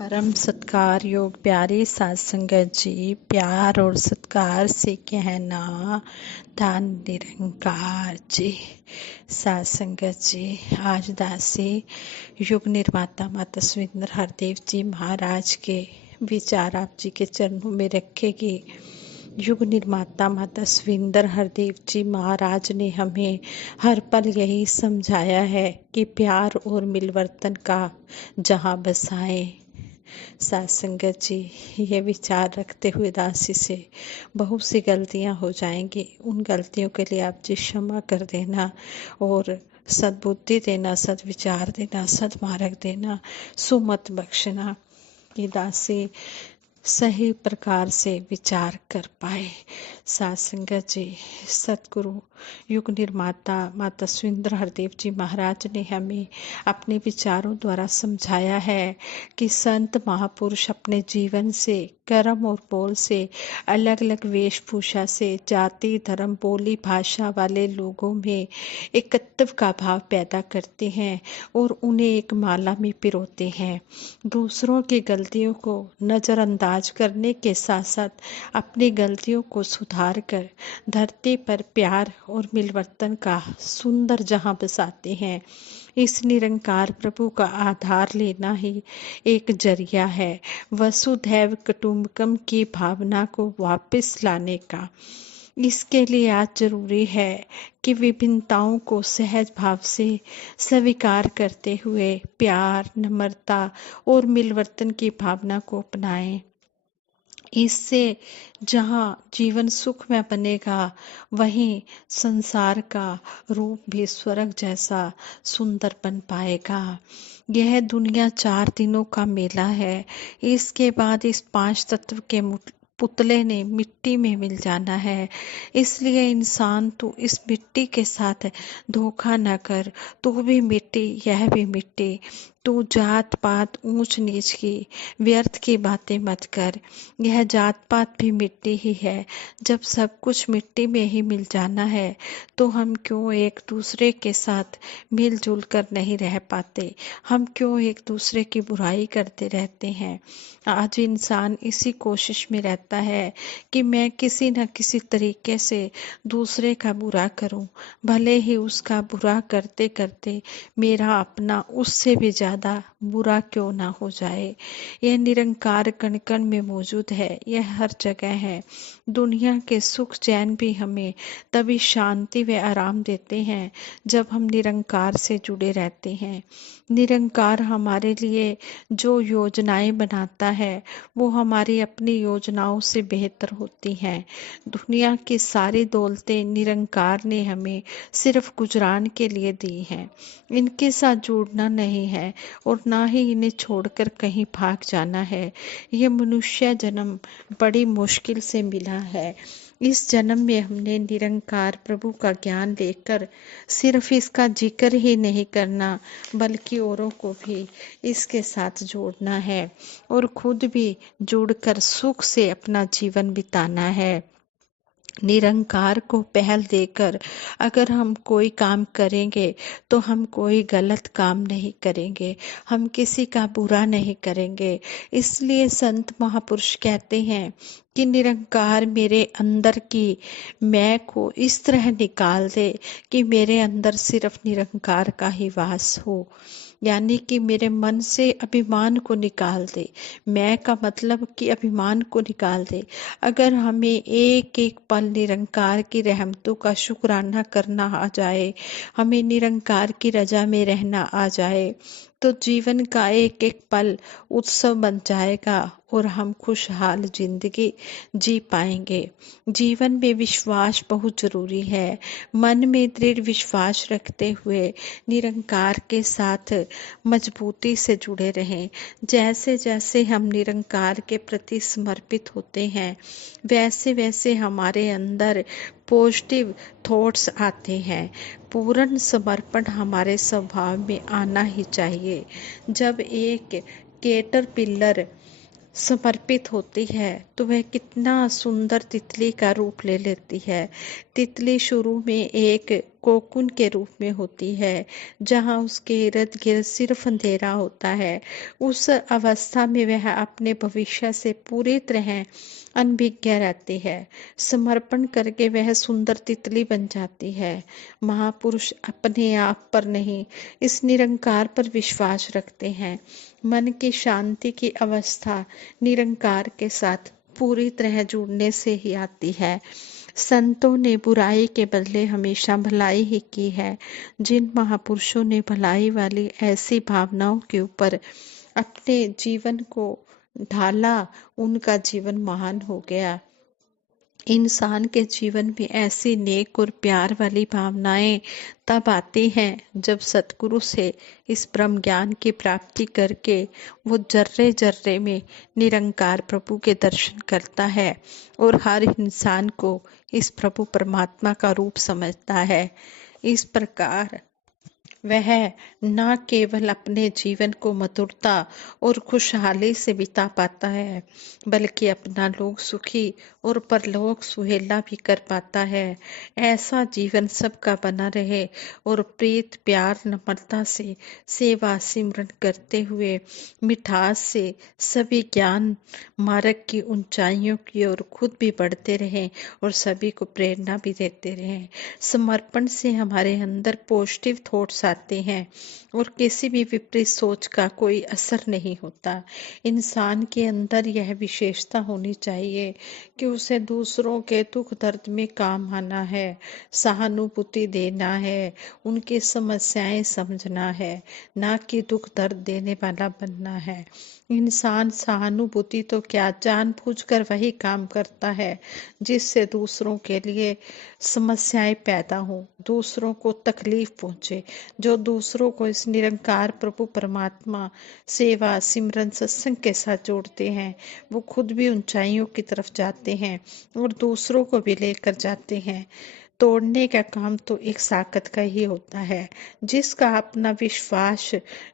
परम सत्कार योग प्यारे साथ संगत जी, प्यार और सत्कार से कहना धन निरंकार जी। साथ संगत जी, आज दासी युग निर्माता माता सुरेंद्र हरदेव जी महाराज के विचार आप जी के चरणों में रखेगी। युग निर्माता माता सुरेंद्र हरदेव जी महाराज ने हमें हर पल यही समझाया है कि प्यार और मिलवर्तन का जहाँ बसाए। साथ संगत जी, ये विचार रखते हुए दासी से बहुत सी गलतियां हो जाएंगी। उन गलतियों के लिए आप जी क्षमा कर देना और सद्बुद्धि देना, सद्विचार देना, सद्मार्ग देना, सुमत बख्शना कि दासी सही प्रकार से विचार कर पाए। साथ संगत जी, सतगुरु युग निर्माता माता सुरेंद्र हरदेव जी महाराज ने हमें अपने विचारों द्वारा समझाया है कि संत महापुरुष अपने जीवन से, कर्म और बोल से, अलग अलग वेशभूषा से जाति, धर्म, बोली, भाषा वाले लोगों में एकत्व का भाव पैदा करते हैं और उन्हें एक माला में पिरोते हैं। दूसरों की गलतियों को नज़रअंदाज करने के साथ साथ अपनी गलतियों को सुधार कर धरती पर प्यार और मिलवर्तन का सुंदर जहां बसाते हैं। इस निरंकार प्रभु का आधार लेना ही एक जरिया है वसुधैव कुटुंबकम की भावना को वापस लाने का। इसके लिए आज जरूरी है कि विभिन्नताओं को सहज भाव से स्वीकार करते हुए प्यार, नम्रता और मिलवर्तन की भावना को अपनाएं। इससे जहाँ जीवन सुखमय बनेगा, वहीं संसार का रूप भी स्वर्ग जैसा सुंदर बन पाएगा। यह दुनिया 4 दिनों का मेला है। इसके बाद इस 5 तत्व के पुतले ने मिट्टी में मिल जाना है। इसलिए इंसान तू इस मिट्टी के साथ धोखा न कर। तू भी मिट्टी, यह भी मिट्टी। तू जात पात ऊंच नीच की व्यर्थ की बातें मत कर। यह जात पात भी मिट्टी ही है। जब सब कुछ मिट्टी में ही मिल जाना है तो हम क्यों एक दूसरे के साथ मिलजुल कर नहीं रह पाते? हम क्यों एक दूसरे की बुराई करते रहते हैं? आज इंसान इसी कोशिश में रहता है कि मैं किसी न किसी तरीके से दूसरे का बुरा करूं, भले ही उसका बुरा करते करते मेरा अपना उससे भी ज्यादा बुरा क्यों ना हो जाए। यह निरंकार कण कण में मौजूद है, यह हर जगह है। दुनिया के सुख चैन भी हमें तभी शांति व आराम देते हैं जब हम निरंकार से जुड़े रहते हैं। निरंकार हमारे लिए जो योजनाएं बनाता है वो हमारी अपनी योजनाओं से बेहतर होती हैं। दुनिया की सारी दौलतें निरंकार ने हमें सिर्फ गुजरान के लिए दी हैं। इनके साथ जुड़ना नहीं है और ना ही इन्हें छोड़कर कहीं भाग जाना है। ये मनुष्य जन्म बड़ी मुश्किल से मिला है। इस जन्म में हमने निरंकार प्रभु का ज्ञान लेकर सिर्फ इसका जिक्र ही नहीं करना, बल्कि औरों को भी इसके साथ जोड़ना है और खुद भी जुड़कर सुख से अपना जीवन बिताना है। निरंकार को पहल देकर अगर हम कोई काम करेंगे तो हम कोई गलत काम नहीं करेंगे, हम किसी का बुरा नहीं करेंगे। इसलिए संत महापुरुष कहते हैं कि निरंकार मेरे अंदर की मैं को इस तरह निकाल दे कि मेरे अंदर सिर्फ निरंकार का ही वास हो। यानी कि मेरे मन से अभिमान को निकाल दे। मैं का मतलब कि अभिमान को निकाल दे। अगर हमें एक एक पल निरंकार की रहमतों का शुक्राना करना आ जाए, हमें निरंकार की रजा में रहना आ जाए, तो जीवन का एक एक पल उत्सव बन जाएगा और हम खुशहाल जिंदगी जी पाएंगे। जीवन में विश्वास बहुत जरूरी है। मन में दृढ़ विश्वास रखते हुए निरंकार के साथ मजबूती से जुड़े रहें। जैसे जैसे हम निरंकार के प्रति समर्पित होते हैं, वैसे वैसे हमारे अंदर पॉजिटिव थॉट्स आते हैं। पूर्ण समर्पण हमारे स्वभाव में आना ही चाहिए। जब एक कैटरपिलर समर्पित होती है तो वह कितना सुंदर तितली का रूप ले लेती है। तितली शुरू में एक कोकून के रूप में होती है, जहाँ उसके इर्द गिर्द सिर्फ अंधेरा होता है। उस अवस्था में वह अपने भविष्य से पूरी तरह अनभिज्ञ रहती है। समर्पण करके वह सुंदर तितली बन जाती है। महापुरुष अपने आप पर नहीं, इस निरंकार पर विश्वास रखते हैं। मन की शांति की अवस्था निरंकार के साथ पूरी तरह जुड़ने से ही आती है। संतों ने बुराई के बदले हमेशा भलाई ही की है। जिन महापुरुषों ने भलाई वाली ऐसी भावनाओं के ऊपर अपने जीवन को ढाला, उनका जीवन महान हो गया। इंसान के जीवन में ऐसी नेक और प्यार वाली भावनाएं तब आती हैं जब सतगुरु से इस ब्रह्म ज्ञान की प्राप्ति करके वो जर्रे जर्रे में निरंकार प्रभु के दर्शन करता है और हर इंसान को इस प्रभु परमात्मा का रूप समझता है। इस प्रकार वह न केवल अपने जीवन को मधुरता और खुशहाली से बिता पाता है, बल्कि अपना लोक सुखी और परलोक सुहेला भी कर पाता है। ऐसा जीवन सबका बना रहे और प्रीत प्यार नम्रता से सेवा सिमरन करते हुए मिठास से सभी ज्ञान मार्ग की ऊंचाइयों की ओर खुद भी बढ़ते रहें और सभी को प्रेरणा भी देते रहें। समर्पण से हमारे अंदर पॉजिटिव थॉट्स आते हैं और किसी भी विपरीत सोच का कोई असर नहीं होता। इंसान के अंदर यह विशेषता होनी चाहिए कि उसे दूसरों के दुख दर्द में काम आना है, सहानुभूति देना है, उनकी समस्याएं समझना है, ना कि दुख दर्द देने वाला बनना है। इंसान सहानुभूति तो क्या, जानबूझकर वही काम करता है जिससे दूसरों के लिए समस्याएं पैदा हों, दूसरों को तकलीफ पहुंचे। जो दूसरों को इस निरंकार प्रभु परमात्मा सेवा सिमरन सत्संग के साथ जोड़ते हैं, वो खुद भी ऊंचाइयों की तरफ जाते हैं और दूसरों को भी लेकर जाते हैं। तोड़ने का काम तो एक साकत का ही होता है। जिसका अपना विश्वास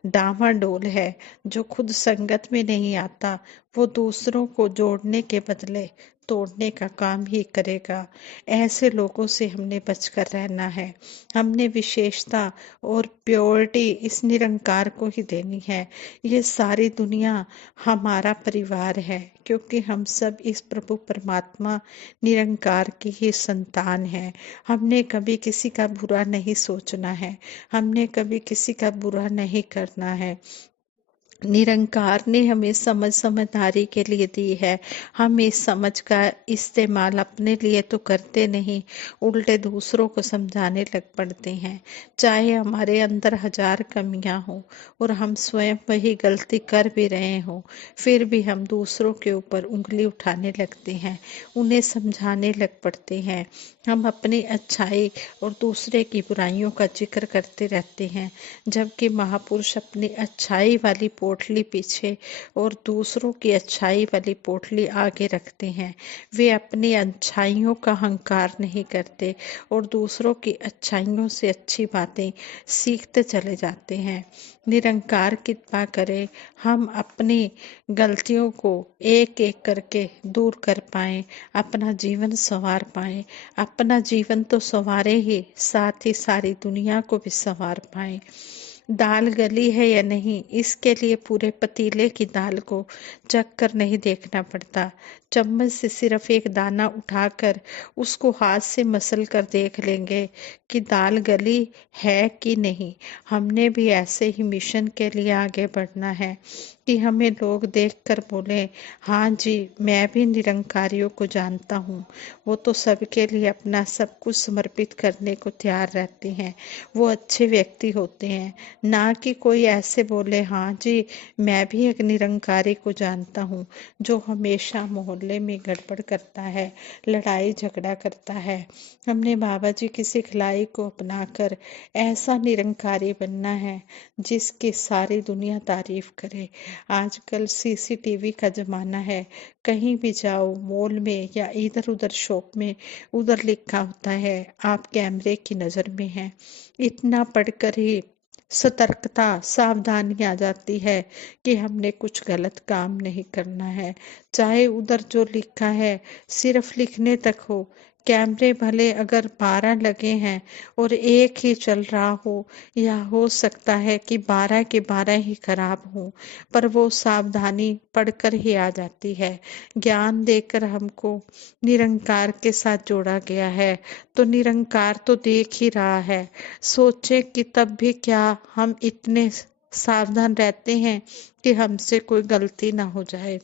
डामाडोल है, जो खुद संगत में नहीं आता, वो दूसरों को जोड़ने के बदले तोड़ने का काम ही करेगा। ऐसे लोगों से हमने बचकर रहना है। हमने विशेषता और प्योरिटी इस निरंकार को ही देनी है। ये सारी दुनिया हमारा परिवार है, क्योंकि हम सब इस प्रभु परमात्मा निरंकार की ही संतान है। हमने कभी किसी का बुरा नहीं सोचना है, हमने कभी किसी का बुरा नहीं करना है। निरंकार ने हमें समझ समझदारी के लिए दी है। हम इस समझ का इस्तेमाल अपने लिए तो करते नहीं, उल्टे दूसरों को समझाने लग पड़ते हैं। चाहे हमारे अंदर 1000 कमियां हों और हम स्वयं वही गलती कर भी रहे हों, फिर भी हम दूसरों के ऊपर उंगली उठाने लगते हैं, उन्हें समझाने लग पड़ते हैं। हम अपनी अच्छाई और दूसरे की बुराइयों का जिक्र करते रहते हैं, जबकि महापुरुष अपनी अच्छाई वाली पोटली पीछे और दूसरों की अच्छाई वाली पोटली आगे रखते हैं। वे अपनी अच्छाइयों का अहंकार नहीं करते और दूसरों की अच्छाइयों से अच्छी बातें सीखते चले जाते हैं। निरंकार कृपा करे हम अपनी गलतियों को एक एक करके दूर कर पाएं, अपना जीवन संवार पाएं। अपना जीवन तो संवारे ही, साथ ही सारी दुनिया को भी संवार पाएं। दाल गली है या नहीं, इसके लिए पूरे पतीले की दाल को चख कर नहीं देखना पड़ता। चम्मच से सिर्फ एक दाना उठाकर उसको हाथ से मसल कर देख लेंगे कि दाल गली है कि नहीं। हमने भी ऐसे ही मिशन के लिए आगे बढ़ना है कि हमें लोग देखकर बोले, हाँ जी, मैं भी निरंकारियों को जानता हूँ। वो तो सबके लिए अपना सब कुछ समर्पित करने को तैयार रहते हैं, वो अच्छे व्यक्ति होते हैं। ना कि कोई ऐसे बोले, हाँ जी, मैं भी एक निरंकारी को जानता हूँ, जो हमेशा मोहल्ले में गड़बड़ करता है, लड़ाई झगड़ा करता है। हमने बाबा जी की सिखलाई को अपनाकर ऐसा निरंकारी बनना है जिसकी सारी दुनिया तारीफ करे। आजकल सीसीटीवी का जमाना है, कहीं भी जाओ, मॉल में या इधर उधर शॉप में, उधर लिखा होता है आप कैमरे की नजर में हैं। इतना पढ़कर ही सतर्कता, सावधानी आ जाती है कि हमने कुछ गलत काम नहीं करना है। चाहे उधर जो लिखा है सिर्फ लिखने तक हो, कैमरे भले अगर 12 लगे हैं और एक ही चल रहा हो, या हो सकता है कि 12 के 12 ही खराब हो, पर वो सावधानी पढ़कर ही आ जाती है। ज्ञान देकर हमको निरंकार के साथ जोड़ा गया है, तो निरंकार तो देख ही रहा है। सोचे कि तब भी क्या हम इतने सावधान रहते हैं कि हमसे कोई गलती ना हो जाए।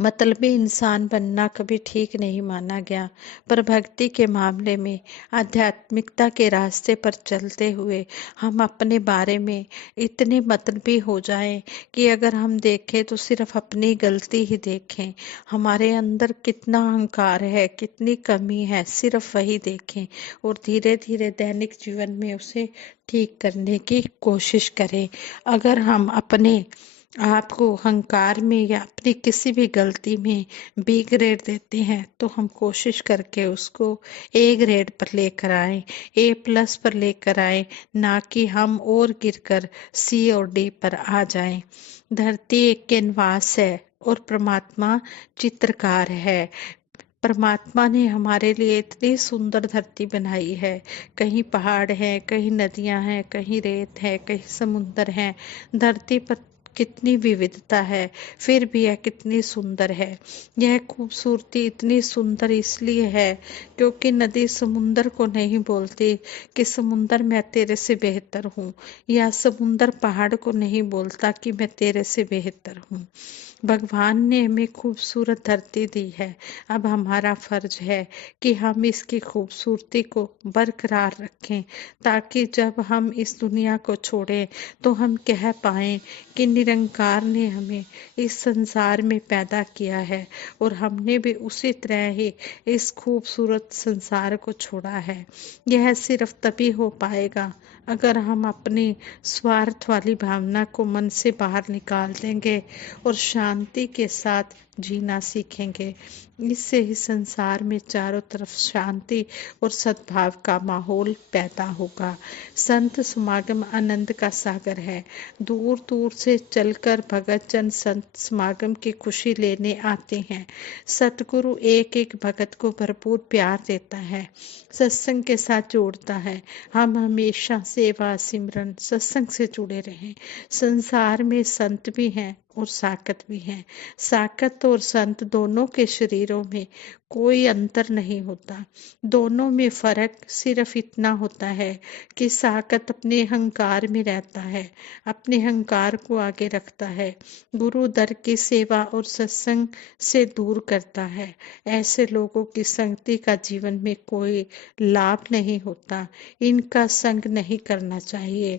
मतलबी इंसान बनना कभी ठीक नहीं माना गया, पर भक्ति के मामले में, आध्यात्मिकता के रास्ते पर चलते हुए हम अपने बारे में इतने मतलबी हो जाएं कि अगर हम देखें तो सिर्फ अपनी गलती ही देखें। हमारे अंदर कितना अहंकार है, कितनी कमी है, सिर्फ वही देखें और धीरे धीरे दैनिक जीवन में उसे ठीक करने की कोशिश करें। अगर हम अपने आपको अहंकार में या अपनी किसी भी गलती में बी ग्रेड देते हैं, तो हम कोशिश करके उसको ए ग्रेड पर लेकर आए, ए प्लस पर लेकर आए, ना कि हम और गिरकर सी और डी पर आ जाएं। धरती एक कैनवास है और परमात्मा चित्रकार है। परमात्मा ने हमारे लिए इतनी सुंदर धरती बनाई है। कहीं पहाड़ है, कहीं नदियां हैं, कहीं रेत है, कहीं समुंदर है। धरती पर कितनी विविधता है, फिर भी यह कितनी सुंदर है। यह खूबसूरती इतनी सुंदर इसलिए है क्योंकि नदी समुंदर को नहीं बोलती कि समुंदर मैं तेरे से बेहतर हूँ, या समुंदर पहाड़ को नहीं बोलता कि मैं तेरे से बेहतर हूँ। भगवान ने हमें खूबसूरत धरती दी है। अब हमारा फर्ज है कि हम इसकी खूबसूरती को बरकरार रखें, ताकि जब हम इस दुनिया को छोड़ें तो हम कह पाएं कि निरंकार ने हमें इस संसार में पैदा किया है और हमने भी उसी तरह ही इस खूबसूरत संसार को छोड़ा है। यह सिर्फ तभी हो पाएगा अगर हम अपनी स्वार्थ वाली भावना को मन से बाहर निकाल देंगे और शांति के साथ जीना सीखेंगे। इससे ही संसार में चारों तरफ शांति और सद्भाव का माहौल पैदा होगा। संत समागम आनंद का सागर है। दूर दूर से चलकर भगत जन संत समागम की खुशी लेने आते हैं। सतगुरु एक एक भगत को भरपूर प्यार देता है, सत्संग के साथ जोड़ता है। हम हमेशा सेवा सिमरन सत्संग से जुड़े रहें। संसार में संत भी हैं और साकत भी हैं। साकत और संत दोनों के शरीरों में कोई अंतर नहीं होता। दोनों में फर्क सिर्फ इतना होता है कि साकत अपने अहंकार में रहता है, अपने अहंकार को आगे रखता है, गुरु दर की सेवा और सत्संग से दूर करता है। ऐसे लोगों की संगति का जीवन में कोई लाभ नहीं होता। इनका संग नहीं करना चाहिए।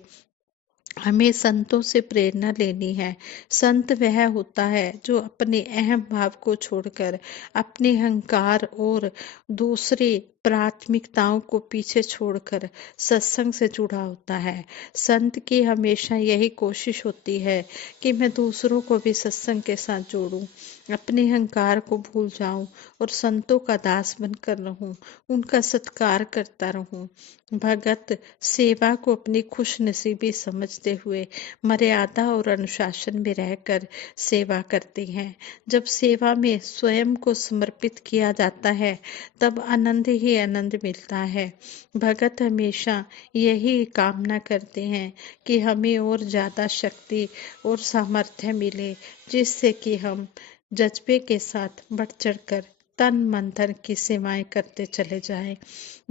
हमें संतों से प्रेरणा लेनी है। संत वह होता है जो अपने अहम भाव को छोड़कर अपने अहंकार और दूसरी प्राथमिकताओं को पीछे छोड़कर सत्संग से जुड़ा होता है। संत की हमेशा यही कोशिश होती है कि मैं दूसरों को भी सत्संग के साथ जोड़ूं, अपने अहंकार को भूल जाऊं और संतों का दास बनकर रहूं, उनका सत्कार करता रहूं। भगत सेवा को अपनी खुशनसीबी समझते हुए मर्यादा और अनुशासन में रहकर सेवा करते हैं। जब सेवा में स्वयं को समर्पित किया जाता है तब आनंद ही आनंद मिलता है। भगत हमेशा यही कामना करते हैं कि हमें और ज्यादा शक्ति और सामर्थ्य मिले, जिससे कि हम जज्बे के साथ बढ़ चढ़कर तन मन धन की सेवाएं करते चले जाएं।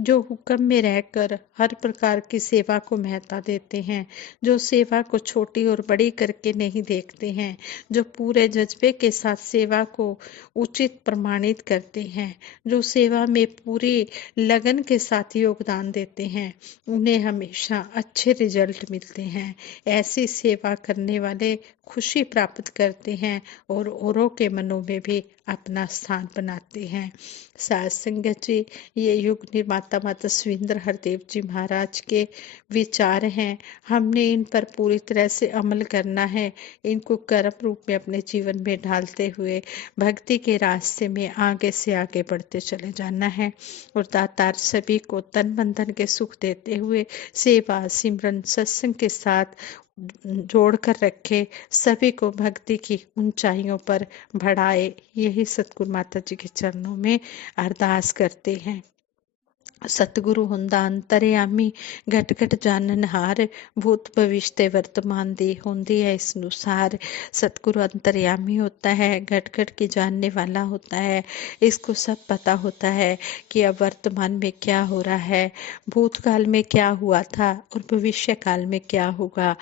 जो हुक्म में रहकर हर प्रकार की सेवा को महत्ता देते हैं, जो सेवा को छोटी और बड़ी करके नहीं देखते हैं, जो पूरे जज्बे के साथ सेवा को उचित प्रमाणित करते हैं, जो सेवा में पूरी लगन के साथ योगदान देते हैं, उन्हें हमेशा अच्छे रिजल्ट मिलते हैं। ऐसी सेवा करने वाले खुशी प्राप्त करते हैं और औरों के मनों में भी अपना स्थान बनाते हैं। साथ संगत जी, ये युग निर्माता माता सुरेंद्र हरदेव जी महाराज के विचार हैं। हमने इन पर पूरी तरह से अमल करना है। इनको कर्म रूप में अपने जीवन में ढालते हुए भक्ति के रास्ते में आगे से आगे बढ़ते चले जाना है और दातार सभी को तन मन धन के सुख देते हुए सेवा सिमरन सत्संग के साथ जोड़ कर रखे, सभी को भक्ति की ऊंचाइयों पर बढ़ाए। यही सतगुरु माता जी के चरणों में अरदास करते हैं। सतगुरु हुंदा अंतरयामी, घट घट जाननहार, भूत भविष्य ते वर्तमान दी होंदी है इस अनुसार। सतगुरु अंतर्यामी होता है, घट घट की जानने वाला होता है। इसको सब पता होता है कि अब वर्तमान में क्या हो रहा है, भूतकाल में क्या हुआ था और भविष्य काल में क्या होगा।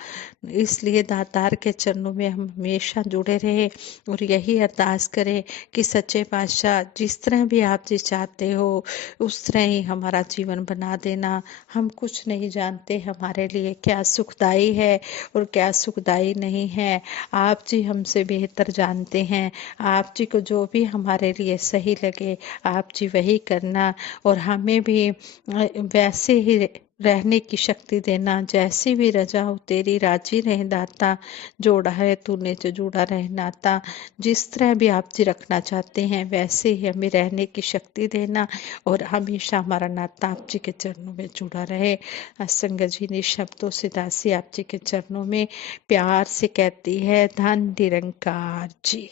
इसलिए दातार के चरणों में हम हमेशा जुड़े रहे और यही अरदास करें कि सच्चे पातशाह जिस तरह भी आप जी चाहते हो उस तरह ही हमारा जीवन बना देना। हम कुछ नहीं जानते हमारे लिए क्या सुखदाई है और क्या सुखदाई नहीं है। आप जी हमसे बेहतर जानते हैं। आप जी को जो भी हमारे लिए सही लगे आप जी वही करना और हमें भी वैसे ही रहने की शक्ति देना। जैसी भी रजा हो तेरी राजी रहे दाता, जोड़ा है तूने जो जुड़ा रहे नाता। जिस तरह भी आप जी रखना चाहते हैं वैसे ही हमें रहने की शक्ति देना और हमेशा हमारा नाता आप जी के चरणों में जुड़ा रहे। संगत जी ने शब्दों से दासी आप जी के चरणों में प्यार से कहती है, धन निरंकार जी।